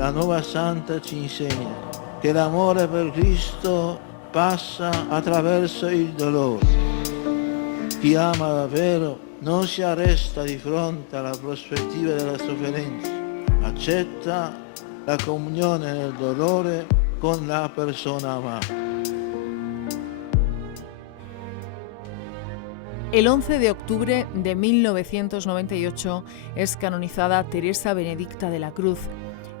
la nuova santa ci insegna che l'amore per Cristo passa attraverso il dolore. Chi ama davvero non si arresta di fronte alla prospettiva della sofferenza, accetta la comunione nel dolore con la persona amada. El 11 de octubre de 1998 es canonizada Teresa Benedicta de la Cruz.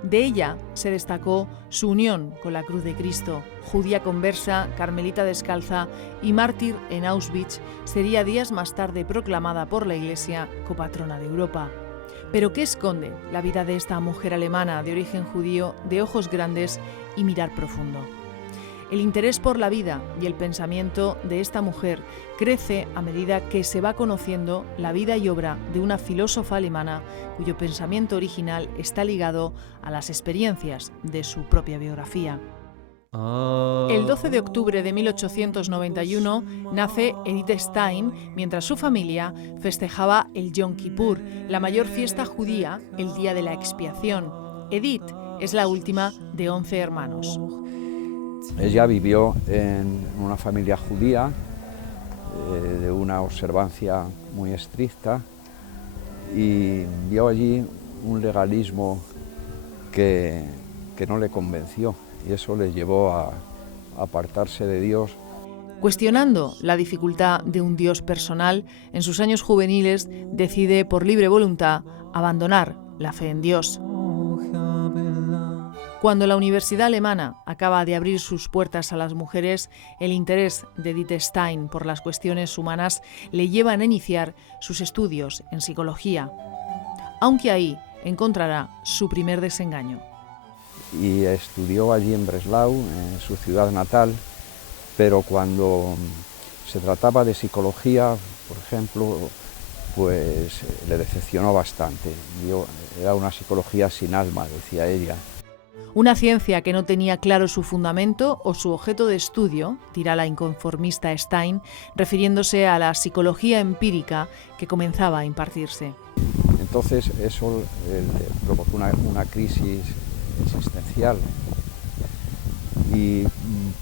De ella se destacó su unión con la Cruz de Cristo. Judía conversa, carmelita descalza y mártir en Auschwitz, sería días más tarde proclamada por la Iglesia copatrona de Europa. Pero ¿qué esconde la vida de esta mujer alemana de origen judío, de ojos grandes y mirar profundo? El interés por la vida y el pensamiento de esta mujer crece a medida que se va conociendo la vida y obra de una filósofa alemana cuyo pensamiento original está ligado a las experiencias de su propia biografía. El 12 de octubre de 1891 nace Edith Stein mientras su familia festejaba el Yom Kippur, la mayor fiesta judía, el día de la expiación. Edith es la última de 11 hermanos. Ella vivió en una familia judía de una observancia muy estricta y vio allí un legalismo que no le convenció y eso le llevó a apartarse de Dios. Cuestionando la dificultad de un Dios personal, en sus años juveniles decide por libre voluntad abandonar la fe en Dios. Cuando la Universidad Alemana acaba de abrir sus puertas a las mujeres, el interés de Edith Stein por las cuestiones humanas le llevan a iniciar sus estudios en psicología, aunque ahí encontrará su primer desengaño. Y estudió allí en Breslau, en su ciudad natal, pero cuando se trataba de psicología, por ejemplo, pues le decepcionó bastante. Era una psicología sin alma, decía ella. Una ciencia que no tenía claro su fundamento o su objeto de estudio, dirá la inconformista Stein, refiriéndose a la psicología empírica que comenzaba a impartirse. Entonces eso provocó una crisis existencial y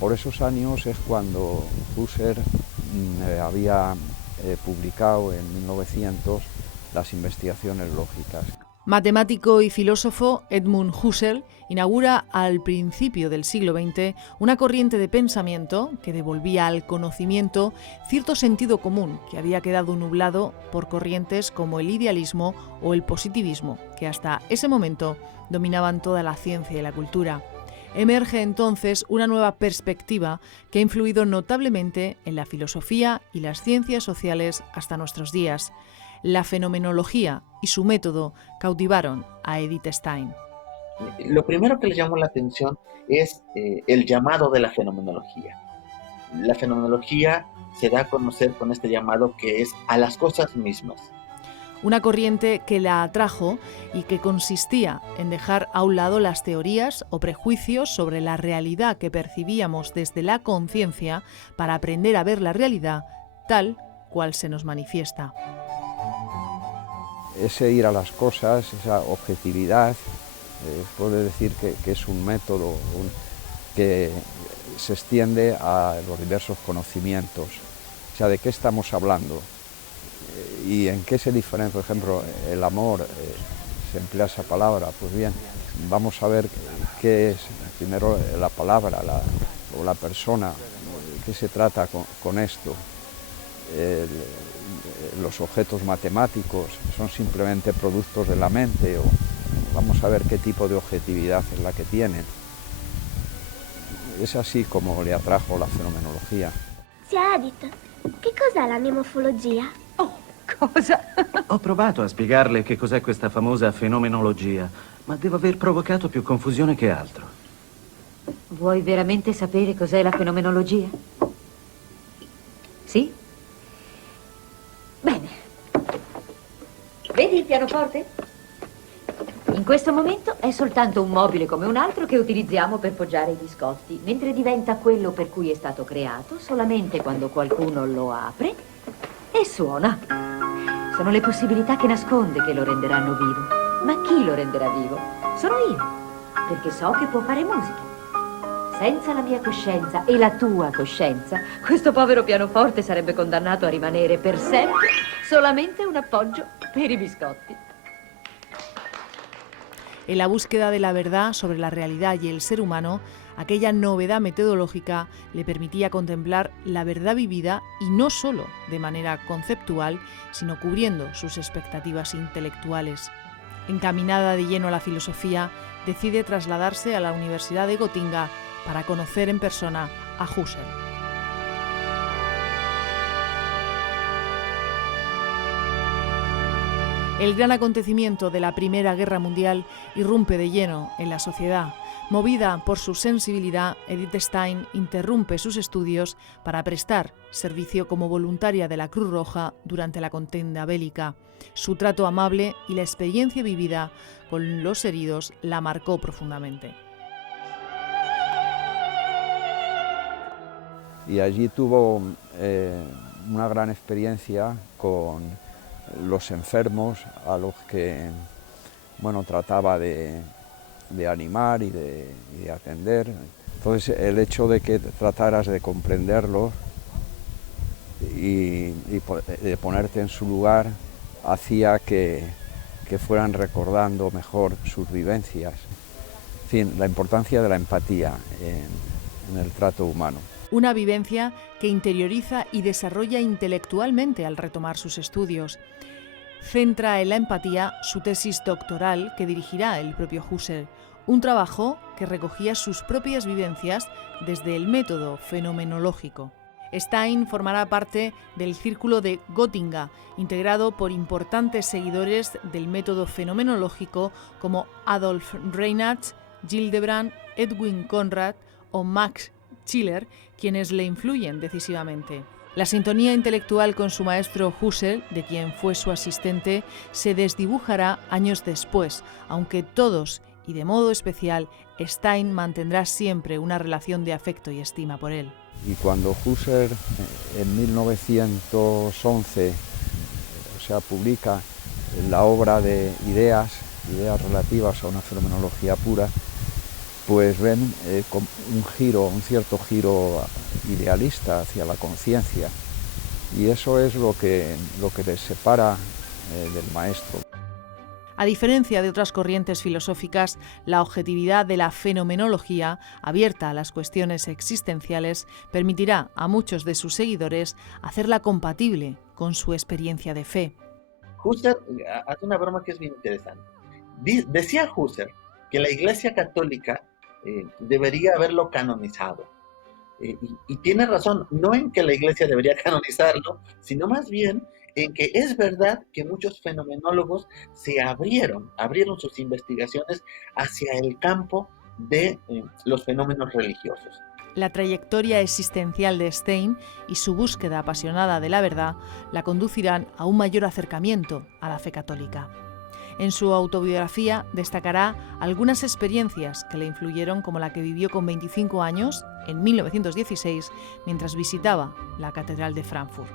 por esos años es cuando Husserl había publicado en 1900 las investigaciones lógicas. Matemático y filósofo Edmund Husserl inaugura al principio del siglo XX una corriente de pensamiento que devolvía al conocimiento cierto sentido común que había quedado nublado por corrientes como el idealismo o el positivismo, que hasta ese momento dominaban toda la ciencia y la cultura. Emerge entonces una nueva perspectiva que ha influido notablemente en la filosofía y las ciencias sociales hasta nuestros días. La fenomenología y su método cautivaron a Edith Stein. Lo primero que le llamó la atención es el llamado de la fenomenología. La fenomenología se da a conocer con este llamado que es a las cosas mismas. Una corriente que la atrajo y que consistía en dejar a un lado las teorías o prejuicios sobre la realidad que percibíamos desde la conciencia para aprender a ver la realidad tal cual se nos manifiesta. Ese ir a las cosas, esa objetividad, puede decir que es un método que se extiende a los diversos conocimientos. O sea, ¿de qué estamos hablando? ¿Y en qué se diferencia? Por ejemplo, el amor, se emplea esa palabra. Pues bien, vamos a ver qué es primero la palabra o la persona, qué se trata con esto. Los objetos matemáticos son simplemente productos de la mente o vamos a ver qué tipo de objetividad es la que tienen. Es así como le atrajo la fenomenologia. Zia Edith, che cos'è la mnemofologia? Oh, cosa? Ho provato a spiegarle che cos'è questa famosa fenomenologia, ma devo aver provocato più confusione che altro. Vuoi veramente sapere cos'è la fenomenologia? Sì? Bene. Vedi il pianoforte? In questo momento è soltanto un mobile come un altro che utilizziamo per poggiare i biscotti, mentre diventa quello per cui è stato creato solamente quando qualcuno lo apre e suona. Sono le possibilità che nasconde che lo renderanno vivo. Ma chi lo renderà vivo? Sono io. perché so che può fare musica. Senza la mia coscienza e la tua coscienza, questo povero pianoforte sarebbe condannato a rimanere per sempre solamente un appoggio per i biscotti. En la búsqueda de la verdad sobre la realidad y el ser humano, aquella novedad metodológica le permitía contemplar la verdad vivida y no solo de manera conceptual, sino cubriendo sus expectativas intelectuales. Encaminada de lleno a la filosofía, decide trasladarse a la Universidad de Gotinga para conocer en persona a Husserl. El gran acontecimiento de la Primera Guerra Mundial irrumpe de lleno en la sociedad. Movida por su sensibilidad, Edith Stein interrumpe sus estudios para prestar servicio como voluntaria de la Cruz Roja durante la contienda bélica. Su trato amable y la experiencia vivida con los heridos la marcó profundamente. Y allí tuvo una gran experiencia con los enfermos a los que trataba de animar y de atender. Entonces el hecho de que trataras de comprenderlos y de ponerte en su lugar hacía que fueran recordando mejor sus vivencias. En fin, la importancia de la empatía en el trato humano. Una vivencia que interioriza y desarrolla intelectualmente al retomar sus estudios. Centra en la empatía su tesis doctoral que dirigirá el propio Husserl, un trabajo que recogía sus propias vivencias desde el método fenomenológico. Stein formará parte del Círculo de Gotinga, integrado por importantes seguidores del método fenomenológico como Adolf Reinhardt, Hildebrand, Edwin Conrad o Max Schiller, quienes le influyen decisivamente. La sintonía intelectual con su maestro Husserl, de quien fue su asistente, se desdibujará años después, aunque todos, y de modo especial, Stein mantendrá siempre una relación de afecto y estima por él. Y cuando Husserl en 1911 publica la obra de ideas relativas a una fenomenología pura, pues ven un cierto giro idealista hacia la conciencia, y eso es lo que les separa del maestro. A diferencia de otras corrientes filosóficas, la objetividad de la fenomenología, abierta a las cuestiones existenciales, permitirá a muchos de sus seguidores hacerla compatible con su experiencia de fe. Husserl hace una broma que es bien interesante. Decía Husserl que la Iglesia Católica debería haberlo canonizado. Y tiene razón, no en que la Iglesia debería canonizarlo, sino más bien en que es verdad que muchos fenomenólogos se abrieron sus investigaciones hacia el campo de los fenómenos religiosos. La trayectoria existencial de Stein y su búsqueda apasionada de la verdad la conducirán a un mayor acercamiento a la fe católica. En su autobiografía destacará algunas experiencias que le influyeron, como la que vivió con 25 años, en 1916, mientras visitaba la Catedral de Frankfurt.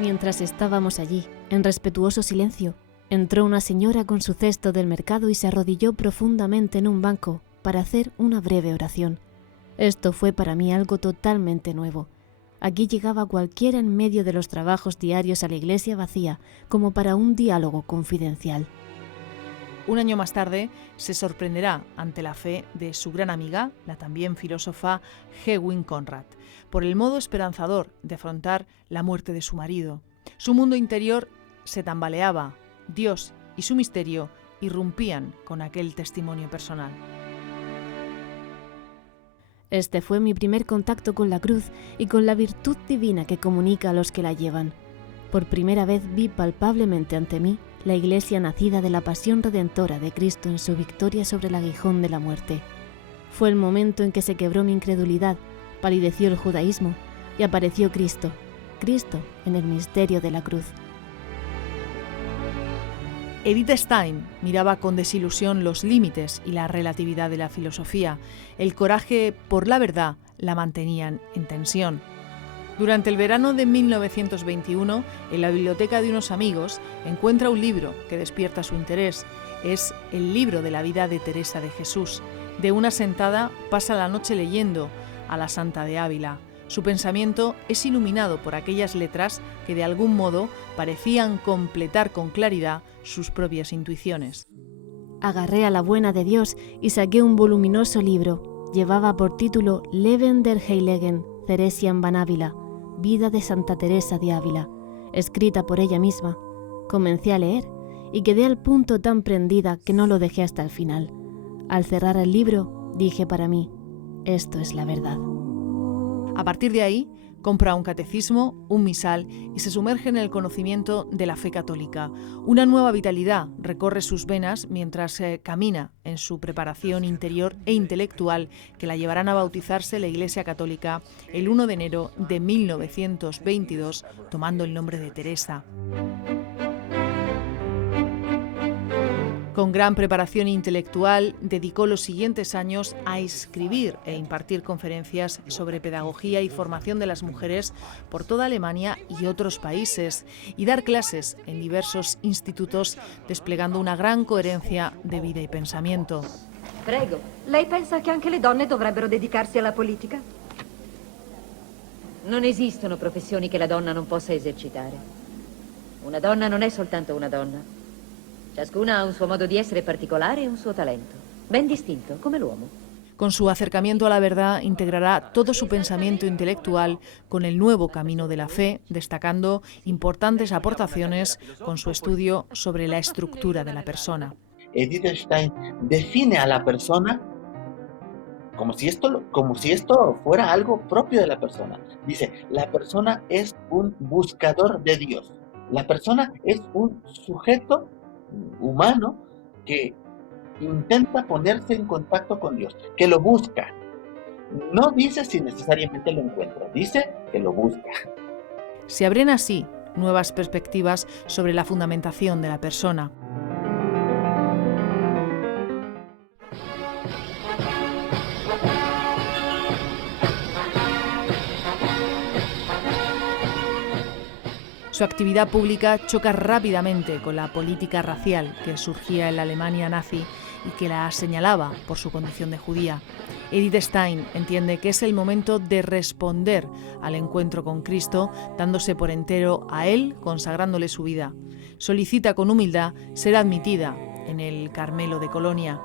Mientras estábamos allí, en respetuoso silencio, entró una señora con su cesto del mercado y se arrodilló profundamente en un banco para hacer una breve oración. Esto fue para mí algo totalmente nuevo. Aquí llegaba cualquiera en medio de los trabajos diarios a la iglesia vacía, como para un diálogo confidencial. Un año más tarde se sorprenderá ante la fe de su gran amiga, la también filósofa Edwin Conrad, por el modo esperanzador de afrontar la muerte de su marido. Su mundo interior se tambaleaba, Dios y su misterio irrumpían con aquel testimonio personal. Este fue mi primer contacto con la cruz y con la virtud divina que comunica a los que la llevan. Por primera vez vi palpablemente ante mí la iglesia nacida de la pasión redentora de Cristo en su victoria sobre el aguijón de la muerte. Fue el momento en que se quebró mi incredulidad, palideció el judaísmo y apareció Cristo en el misterio de la cruz. Edith Stein miraba con desilusión los límites y la relatividad de la filosofía. El coraje por la verdad la mantenían en tensión. Durante el verano de 1921, en la biblioteca de unos amigos, encuentra un libro que despierta su interés. Es el libro de la vida de Teresa de Jesús. De una sentada pasa la noche leyendo a la Santa de Ávila. Su pensamiento es iluminado por aquellas letras que de algún modo parecían completar con claridad sus propias intuiciones. Agarré a la buena de Dios y saqué un voluminoso libro. Llevaba por título Leben der Heiligen, Theresian van Ávila, Vida de Santa Teresa de Ávila, escrita por ella misma. Comencé a leer y quedé al punto tan prendida que no lo dejé hasta el final. Al cerrar el libro, dije para mí, esto es la verdad. A partir de ahí, compra un catecismo, un misal y se sumerge en el conocimiento de la fe católica. Una nueva vitalidad recorre sus venas mientras camina en su preparación interior e intelectual que la llevarán a bautizarse la Iglesia Católica el 1 de enero de 1922, tomando el nombre de Teresa. Con gran preparación intelectual, dedicó los siguientes años a escribir e impartir conferencias sobre pedagogía y formación de las mujeres por toda Alemania y otros países, y dar clases en diversos institutos, desplegando una gran coherencia de vida y pensamiento. Prego, lei pensa che anche le donne dovrebbero dedicarsi alla politica? Non esistono professioni che la donna non possa esercitare. Una donna non è soltanto una donna. Ciascuna ha un suo modo di essere particolare e un suo talento, ben distinto, come l'uomo. Con su acercamiento a la verdad integrará todo su pensamiento intelectual con el nuevo camino de la fe, destacando importantes aportaciones con su estudio sobre la estructura de la persona. Edith Stein define a la persona como si esto fuera algo propio de la persona. Dice, la persona es un buscador de Dios. La persona es un sujeto humano que intenta ponerse en contacto con Dios, que lo busca. No dice si necesariamente lo encuentra, dice que lo busca. Se abren así nuevas perspectivas sobre la fundamentación de la persona. Su actividad pública choca rápidamente con la política racial que surgía en la Alemania nazi y que la señalaba por su condición de judía. Edith Stein entiende que es el momento de responder al encuentro con Cristo, dándose por entero a Él, consagrándole su vida. Solicita con humildad ser admitida en el Carmelo de Colonia.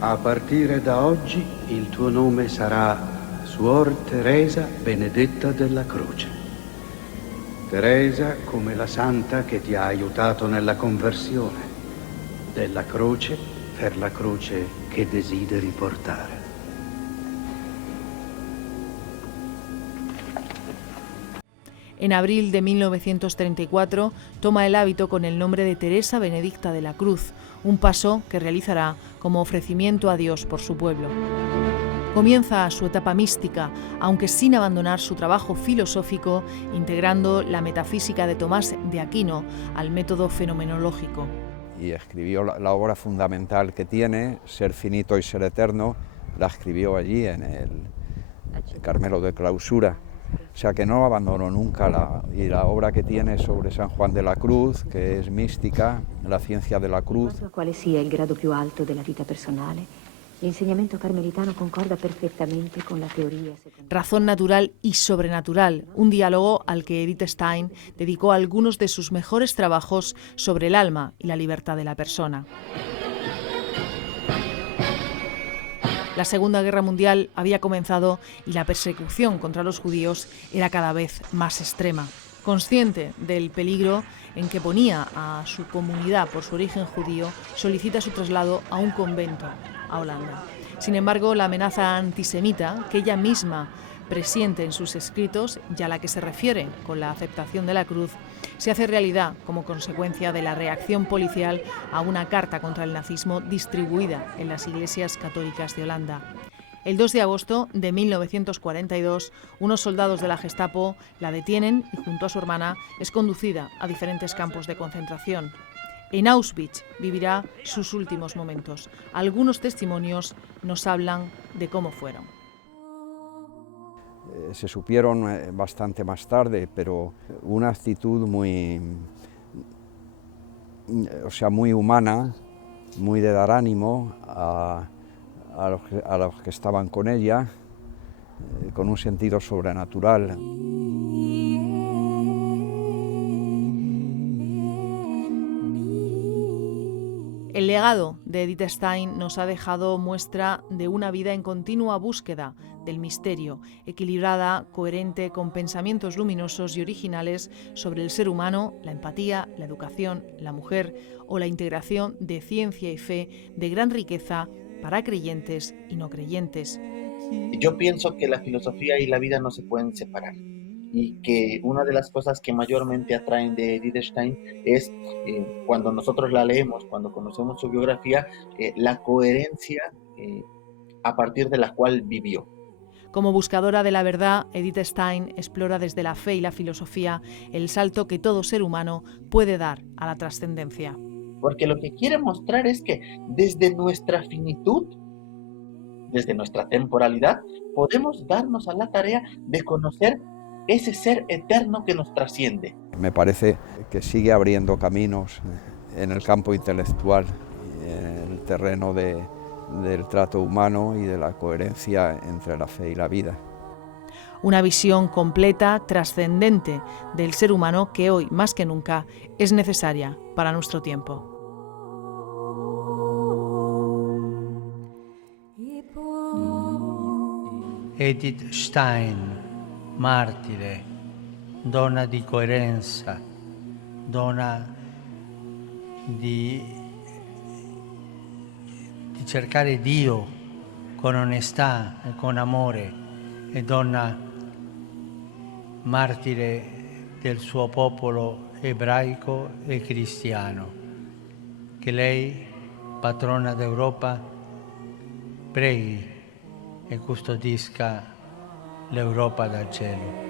A partire da oggi il tuo nome sarà Suor Teresa Benedetta della Croce. Teresa come la santa che ti ha aiutato nella conversione, della croce per la croce che desideri portare. En abril de 1934 toma el hábito con el nombre de Teresa Benedicta de la Cruz, un paso que realizará como ofrecimiento a Dios por su pueblo. Comienza su etapa mística, aunque sin abandonar su trabajo filosófico, integrando la metafísica de Tomás de Aquino al método fenomenológico. Y escribió la obra fundamental que tiene, Ser finito y ser eterno, la escribió allí en el Carmelo de Clausura. O sea que no abandonó nunca y la obra que tiene sobre San Juan de la Cruz, que es mística, la ciencia de la cruz. Quale sia il grado più alto della vita personale, l'insegnamento carmelitano concorda perfectamente con la teoría secondaria. Razón natural y sobrenatural, un diálogo al que Edith Stein dedicó algunos de sus mejores trabajos sobre el alma y la libertad de la persona. La Segunda Guerra Mundial había comenzado y la persecución contra los judíos era cada vez más extrema. Consciente del peligro en que ponía a su comunidad por su origen judío, solicita su traslado a un convento, a Holanda. Sin embargo, la amenaza antisemita que ella misma presiente en sus escritos, y a la que se refiere con la aceptación de la cruz, se hace realidad como consecuencia de la reacción policial a una carta contra el nazismo distribuida en las iglesias católicas de Holanda. El 2 de agosto de 1942, unos soldados de la Gestapo la detienen y junto a su hermana es conducida a diferentes campos de concentración. En Auschwitz vivirá sus últimos momentos. Algunos testimonios nos hablan de cómo fueron. se supieron bastante más tarde, pero una actitud muy, muy humana, muy de dar ánimo a los que estaban con ella, con un sentido sobrenatural. El legado de Edith Stein nos ha dejado muestra de una vida en continua búsqueda del misterio, equilibrada, coherente, con pensamientos luminosos y originales sobre el ser humano, la empatía, la educación, la mujer o la integración de ciencia y fe de gran riqueza para creyentes y no creyentes. Yo pienso que la filosofía y la vida no se pueden separar, y que una de las cosas que mayormente atraen de Edith Stein es, cuando nosotros la leemos, cuando conocemos su biografía, la coherencia a partir de la cual vivió. Como buscadora de la verdad, Edith Stein explora desde la fe y la filosofía el salto que todo ser humano puede dar a la trascendencia. Porque lo que quiere mostrar es que desde nuestra finitud, desde nuestra temporalidad, podemos darnos a la tarea de conocer ese ser eterno que nos trasciende. Me parece que sigue abriendo caminos en el campo intelectual, en el terreno del trato humano y de la coherencia entre la fe y la vida. Una visión completa, trascendente del ser humano que hoy, más que nunca, es necesaria para nuestro tiempo. Edith Stein, martire, donna di coerenza, donna di cercare Dio con onestà e con amore, e donna martire del suo popolo ebraico e cristiano. Che lei, patrona d'Europa, preghi e custodisca l'Europa dal cielo.